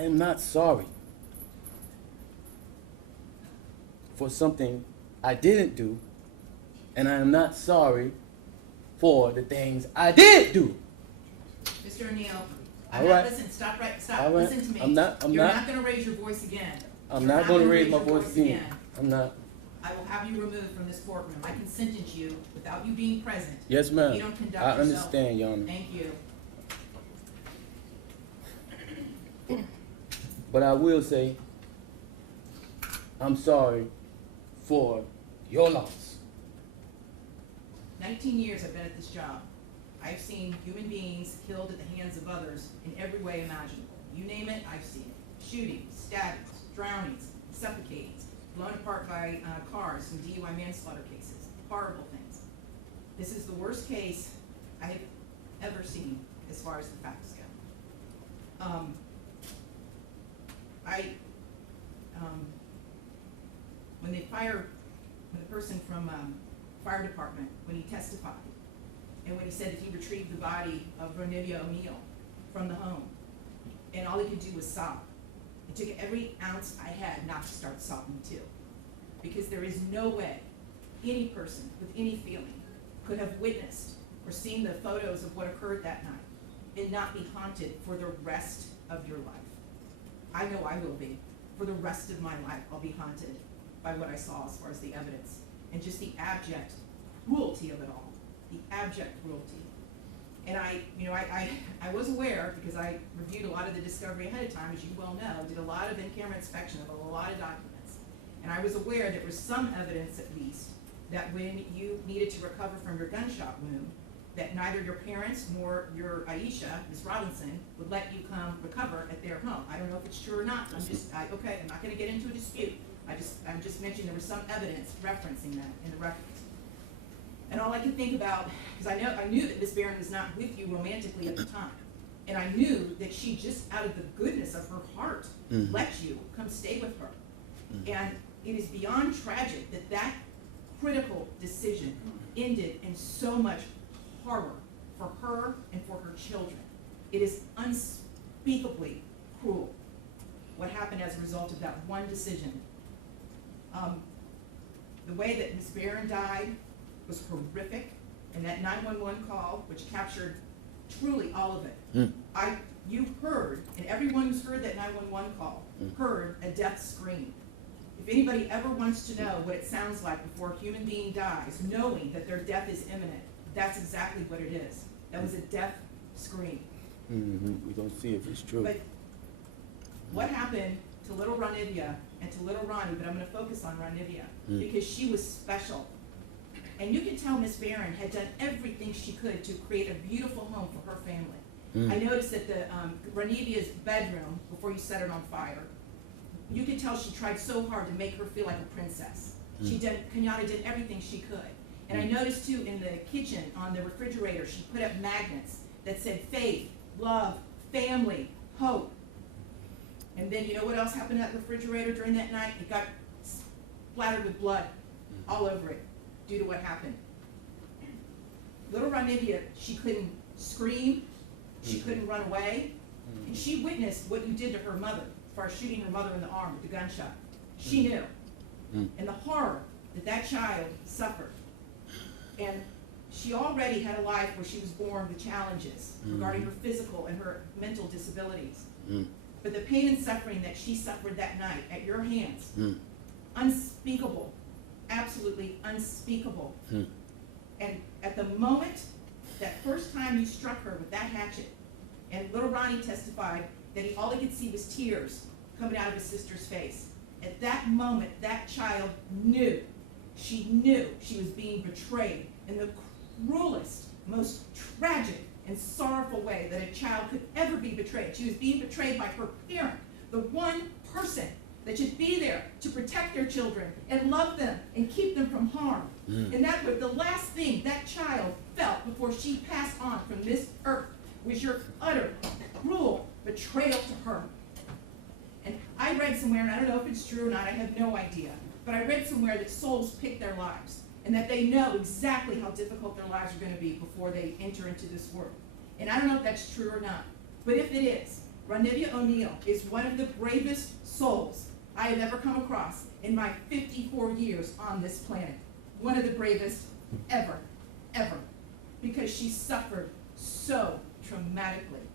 I am not sorry for something I didn't do, and I am not sorry for the things I did do. Mr. O'Neill, All right. listen, stop, All right. listen to me. I'm not You're not gonna raise your voice again. I'm You're not going to gonna raise my your voice again. I'm not. I will have you removed from this courtroom. I can sentence you without you being present. Yes, ma'am. You don't conduct I yourself. understand, Your Honor. Thank you. But I will say, I'm sorry for your loss. 19 years I've been at this job. I've seen human beings killed at the hands of others in every way imaginable. You name it, I've seen it. Shootings, stabbings, drownings, suffocatings, blown apart by cars in DUI manslaughter cases. Horrible things. This is the worst case I have ever seen as far as the facts go. When the person from fire department, when he testified, and when he said that he retrieved the body of Ronivia O'Neill from the home, and all he could do was sob. It took every ounce I had not to start sobbing too. Because there is no way any person with any feeling could have witnessed or seen the photos of what occurred that night and not be haunted for the rest of your life. I know I will be. For the rest of my life, I'll be haunted by what I saw as far as the evidence and just the abject cruelty of it all. The abject cruelty. And I was aware, because I reviewed a lot of the discovery ahead of time, as you well know, did a lot of in-camera inspection of a lot of documents. And I was aware there was some evidence, at least, that when you needed to recover from your gunshot wound, that neither your parents nor your Aisha, Ms. Robinson, would let you come recover at their home. I don't know if it's true or not. I'm not going to get into a dispute. I'm just mentioning there was some evidence referencing that in the records. And all I could think about, because I knew that Ms. Barron was not with you romantically at the time. And I knew that she just, out of the goodness of her heart, let you come stay with her. And it is beyond tragic that that critical decision ended in so much horror for her and for her children. It is unspeakably cruel what happened as a result of that one decision. The way that Ms. Barron died was horrific, and that 911 call, which captured truly all of it. You heard, and everyone who's heard that 911 call heard a death scream. If anybody ever wants to know what it sounds like before a human being dies, knowing that their death is imminent, that's exactly what it is. That was a death scream. We're going to see if it's true. But what happened to little Ronivia and to little Ronnie, but I'm going to focus on Ronivia, because she was special. And you can tell Miss Barron had done everything she could to create a beautiful home for her family. I noticed that Ronivia's bedroom, before you set it on fire, you could tell she tried so hard to make her feel like a princess. Kenyatta did everything she could. And I noticed too in the kitchen, on the refrigerator, she put up magnets that said faith, love, family, hope. And then you know what else happened to that refrigerator during that night? It got splattered with blood all over it due to what happened. Little Ronivia, she couldn't scream, she couldn't run away, and she witnessed what you did to her mother, as far as shooting her mother in the arm with the gunshot. She knew. And the horror that that child suffered. And she already had a life where she was born with challenges regarding her physical and her mental disabilities. But the pain and suffering that she suffered that night at your hands, unspeakable, absolutely unspeakable. And at the moment, that first time you struck her with that hatchet, and little Ronnie testified that all he could see was tears coming out of his sister's face. At that moment, that child knew she was being betrayed in the cruelest, most tragic and sorrowful way that a child could ever be betrayed. She was being betrayed by her parent, the one person that should be there to protect their children and love them and keep them from harm. And that was the last thing that child felt before she passed on from this earth, was your utter, cruel betrayal to her. And I read somewhere, and I don't know if it's true or not, I have no idea, but I read somewhere that souls pick their lives, and that they know exactly how difficult their lives are going to be before they enter into this world. And I don't know if that's true or not, but if it is, Ranivia O'Neal is one of the bravest souls I have ever come across in my 54 years on this planet. One of the bravest ever, ever. Because she suffered so traumatically.